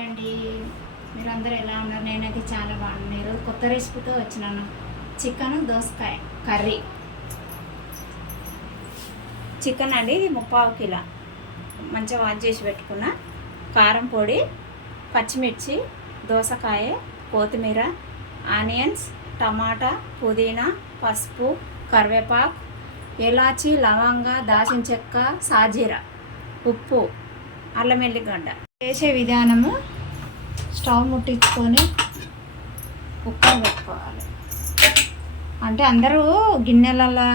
అండి, మీరందరూ ఎలా ఉన్నారు? నేనైతే చాలా బాగున్నాను. ఈరోజు కొత్త రెసిపీతో వచ్చినాను. చికెన్ దోసకాయ కర్రీ. చికెన్ అండి, ఇది 3/4 కిలో మంచిగా వాష్ చేసి పెట్టుకున్న. కారం పొడి, పచ్చిమిర్చి, దోసకాయ, కొత్తిమీర, ఆనియన్స్, టమాటా, పుదీనా, పసుపు, కరివేపాకు, ఇలాచి, లవంగ, దాల్చిన చెక్క, సాజీర, ఉప్పు, అల్లం వెల్లిగడ్డ. చేసే విధానము: స్టవ్ ముట్టించుకొని కుక్కర్ పెట్టుకోవాలి. అంటే అందరూ గిన్నెలలో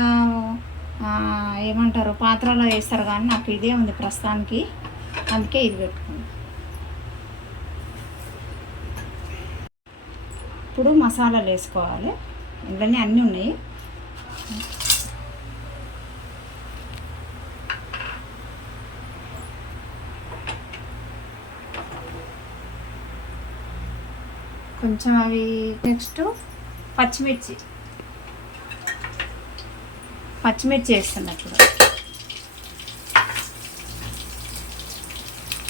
ఏమంటారు పాత్రలో వేస్తారు, కానీ నాకు ఇదే ఉంది ప్రస్తుతానికి, అందుకే ఇది పెట్టుకోండి. ఇప్పుడు మసాలాలు వేసుకోవాలి. ఇందులోనే అన్నీ ఉన్నాయి. కొంచెం అవి నెక్స్ట్ పచ్చిమిర్చి వేస్తున్నప్పుడు,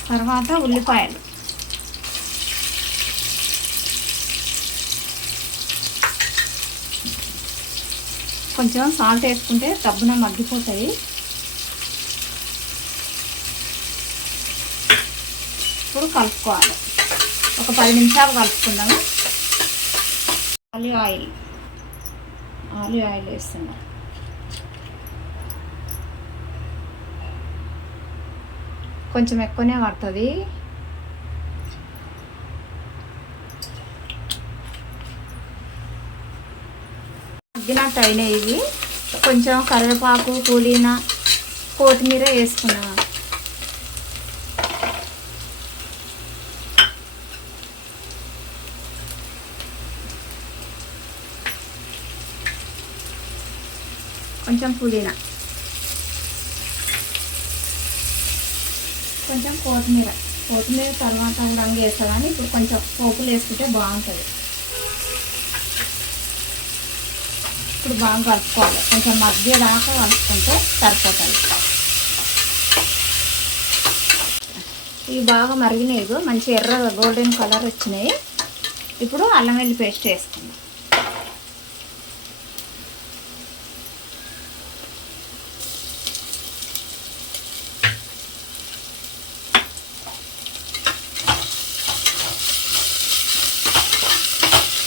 తర్వాత ఉల్లిపాయలు, కొంచెం సాల్ట్ వేసుకుంటే దబ్బున మగ్గిపోతాయి. ఇప్పుడు కలుపుకోవాలి. ఒక 10 నిమిషాలు కలుపుకుందాము. ఆలివ్ ఆయిల్ వేస్తున్నాం. కొంచెం ఎక్కువనే పడుతుంది. మగ్గినట్టు అయినాయి ఇవి. కొంచెం కరివేపాకు, పుదీనా, కొత్తిమీర వేసుకున్నాం. కొంచెం పుదీనా, కొంచెం కొత్తిమీర తర్వాత రంగు వేస్తా, కానీ ఇప్పుడు కొంచెం పోపులు వేసుకుంటే బాగుంటుంది. ఇప్పుడు బాగా కలుపుకోవాలి. కొంచెం మధ్య దాకా కలుపుకుంటే సరిపోతుంది. ఇవి బాగా మరిగినాయి, మంచి ఎర్రగా గోల్డెన్ కలర్ వచ్చినాయి. ఇప్పుడు అల్లం వెల్లుల్లి పేస్ట్ వేసుకుందాం.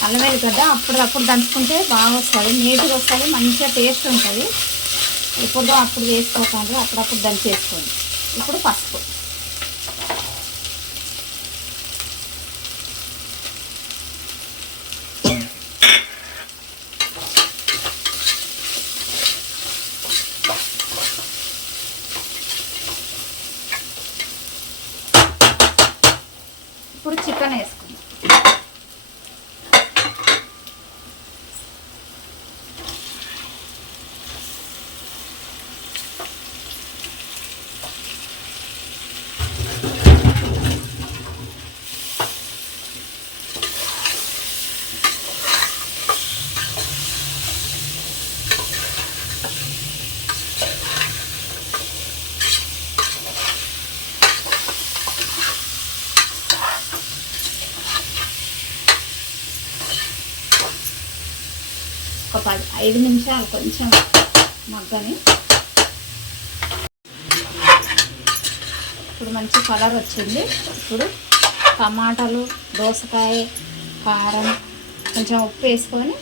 అల్లం వెల్లిగడ్డ అప్పుడు దంచుకుంటే బాగా వస్తుంది, నీట్గా వస్తుంది, మంచిగా టేస్ట్ ఉంటుంది. అప్పుడు వేసుకోకండి, అప్పుడప్పుడు దంచేసుకోండి. ఇప్పుడు పసుపు, ఇప్పుడు చికెన్ వేసుకుందాం. ఒక 5 నిమిషాలు కొంచెం మగ్గని. ఇప్పుడు మంచి కలర్ వచ్చింది. ఇప్పుడు టమాటాలు, దోసకాయ, కారం, కొంచెం ఉప్పు వేసుకొని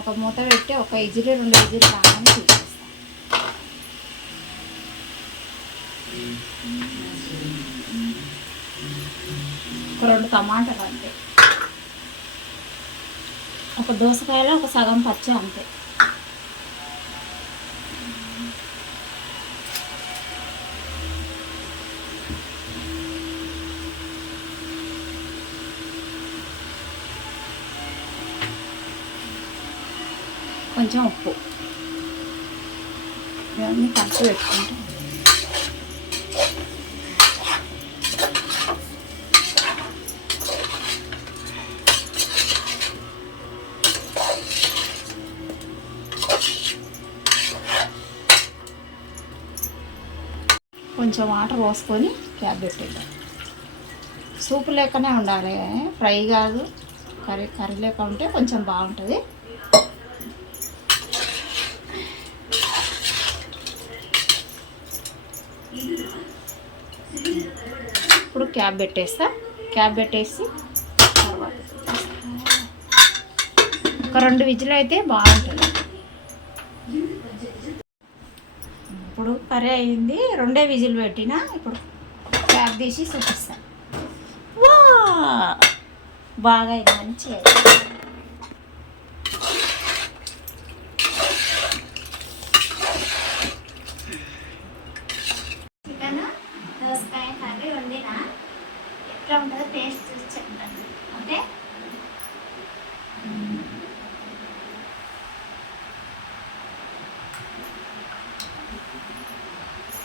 ఒక మూత పెట్టి 1 విజిల్ 2 విజిల్ రాగానే తీసేస్తాం. ఒక 2 టమాటాలు అంతే, ఒక దోసకాయలో ఒక సగం పచ్చి అంతే. కొంచెం ఉప్పు, ఇవన్నీ కలిపి పెట్టుకుంటాం. కొంచెం వాటర్ పోసుకొని క్యాప్ పెట్టేద్దాం. సూప్ లేకనే ఉండాలి, ఫ్రై కాదు. కర్రీ లేక ఉంటే కొంచెం బాగుంటుంది. ఇప్పుడు క్యాప్ పెట్టేస్తా. క్యాప్ పెట్టేసి తర్వాత ఒక 2 విజిల్ అయితే బాగుంటుంది. ఇప్పుడు కర్రీ అయింది, 2 విజిల్ పెట్టినా. ఇప్పుడు క్యాప్ తీసి చూపిస్తాను. వా, బాగా అయింది, మంచిగా చికెన్ దోసకాయ కర్రీ వండినా. ఎట్లా ఉంటుందో టేస్ట్ చూసి చెప్తాను. ఓకే,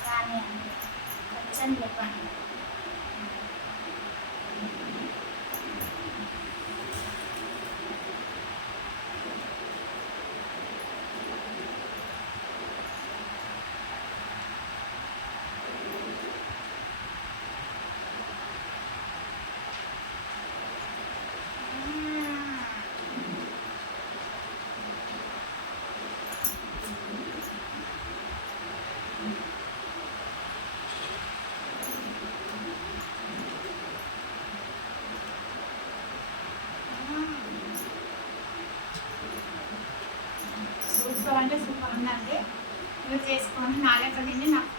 కానీ కొంచెం చెప్పండి. సూపర్ అంటే సూపర్ ఉందండి. మీరు చేసుకొని నాలుగు తిండి నాకు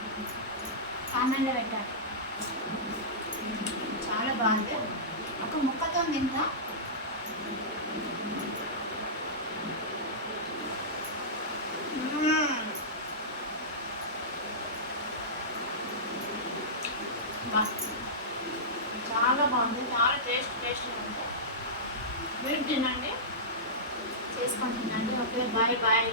కామెంట్లో పెట్టాలి. చాలా బాగుంది. ఒక ముక్కతో తింటా. చాలా బాగుంది, చాలా టేస్ట్గా ఉంది. మీరు తినండి, చేసుకొని తినండి. Okay, bye bye.